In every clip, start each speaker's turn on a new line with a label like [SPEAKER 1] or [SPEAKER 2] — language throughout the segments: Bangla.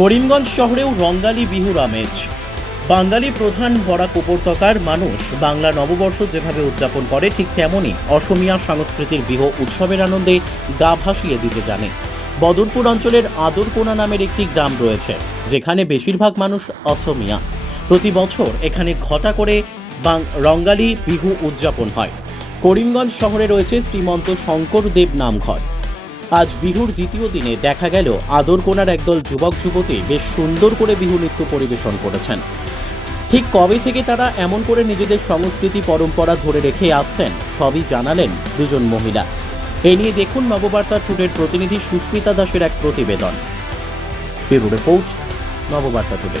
[SPEAKER 1] করিমগঞ্জ শহরেও রঙ্গালী বিহুর আমেজ। বাঙালি প্রধান বরাক উপত্যকার মানুষ বাংলা নববর্ষ যেভাবে উদযাপন করে, ঠিক তেমনই অসমিয়া সংস্কৃতির বিহু উৎসবের আনন্দে গা ভাসিয়ে দিতে জানে। বদরপুর অঞ্চলের আদরকোনা নামের একটি গ্রাম রয়েছে, যেখানে বেশিরভাগ মানুষ অসমিয়া। প্রতি বছর এখানে ঘটা করে রঙ্গালী বিহু উদযাপন হয়। করিমগঞ্জ শহরে রয়েছে শ্রীমন্ত শঙ্করদেব নামঘর। আজ বিহুর দ্বিতীয় দিনে দেখা গেল আদরকোনার একদল যুবক যুবতী বেশ সুন্দর করে বিহু নৃত্য পরিবেশন করেছেন। ঠিক কবে থেকে তারা এমন করে নিজেদের সংস্কৃতি পরম্পরা ধরে রেখে আসছেন, সবই জানালেন দুজন মহিলা। এ নিয়ে দেখুন নববার্তা টুডের প্রতিনিধি সুস্মিতা দাসের এক প্রতিবেদন। ব্যুরো রিপোর্ট, নববার্তা টুডে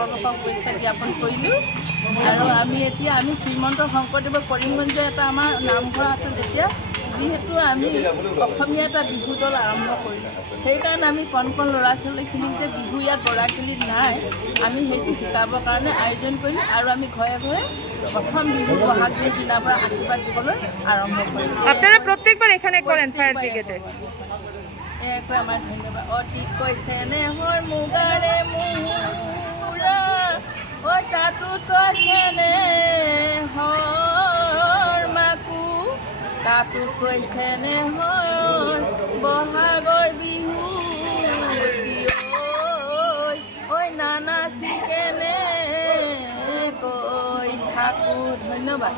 [SPEAKER 2] নৱবৰ্ষক শুভেচ্ছা জ্ঞাপন কৰিলোঁ। আৰু আমি এতিয়া আমি শ্ৰীমন্ত শংকৰদেৱৰ কৰিমগঞ্জৰ এটা আমাৰ নামঘৰ আছে যেতিয়া যিহেতু আমি অসমীয়া এটা বিহু দল আৰম্ভ কৰিলোঁ। সেইকাৰণে আমি কণ কণ ল'ৰা ছোৱালীখিনিক যে বিহু ইয়াত বৰাখিলিত নাই আমি সেইটো শিকাবৰ কাৰণে আয়োজন কৰিলোঁ আৰু আমি ঘৰে ঘৰে প্ৰথম বিহু বহাগ বিহুৰ দিনাৰ পৰা আশীৰ্বাদ দিবলৈ আৰম্ভ কৰিলোঁ।
[SPEAKER 3] আপনারা প্রত্যেকবার এখানে করেন ফায়ার ব্রিগেডে
[SPEAKER 2] এয়াকৈ আমাৰ ধন্যবাদ। অতি কৈছে নে হয় মুগাৰে মুৰা ঐ তাতো কৈছে নে হৰ মাকো তাতো কৈছে নে হয় বহাগৰ বিহু ঐ ঐ নানা চিকেনে কৈ থাকো ধন্যবাদ।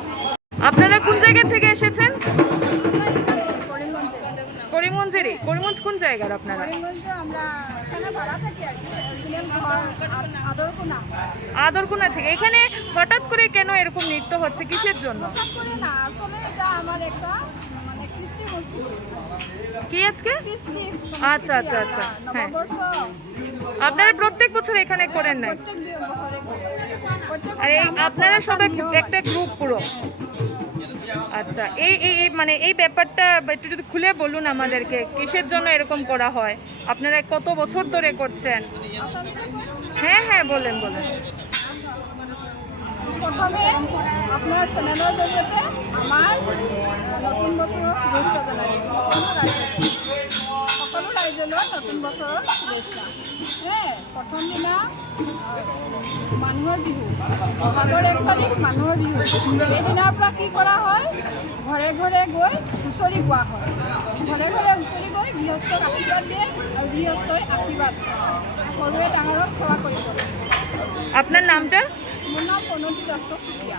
[SPEAKER 3] আপনারা কোন জায়গা থেকে এসেছেন? করিমগঞ্জেরই। করিমগঞ্জ কোন জায়গার আপনারা?
[SPEAKER 4] আদরকোনা
[SPEAKER 3] থেকে এখানে হঠাৎ করে কেন এরকম নৃত্য হচ্ছে? কিসের জন্য?
[SPEAKER 4] মানে
[SPEAKER 3] কি আজকে? আচ্ছা, আচ্ছা, আচ্ছা, হ্যাঁ। আপনারা প্রত্যেক বছর এখানে করেন না আর এই আপনারা সবাই একটা গ্রুপ পুরো। আচ্ছা এই এই মানে এই ব্যাপারটা একটু যদি খুলে বলুন আমাদেরকে, কিসের জন্য এরকম করা হয়? আপনারা কত বছর ধরে করছেন? হ্যাঁ হ্যাঁ বলেন বলেন।
[SPEAKER 4] আপনার আমাৰ নতুন বছৰৰ নতুন বছৰৰ শুভেচ্ছা। প্ৰথম দিনা মানুহৰ বিহু। বহাগৰ এক তাৰিখ মানুহৰ বিহু। সেইদিনাৰ পৰা কি কৰা হয়? ঘৰে ঘৰে গৈ হুঁচৰি গোৱা হয়। ঘৰে ঘৰে হুঁচৰি গৈ গৃহস্থক আশীৰ্বাদ দিয়ে আৰু গৃহস্থই আশীৰ্বাদ সৰুৱে ডাঙৰক সেৱা কৰিব। লাগে
[SPEAKER 3] আপনার নামটা?
[SPEAKER 4] মোৰ নাম প্ৰণতি দত্ত চুতীয়া।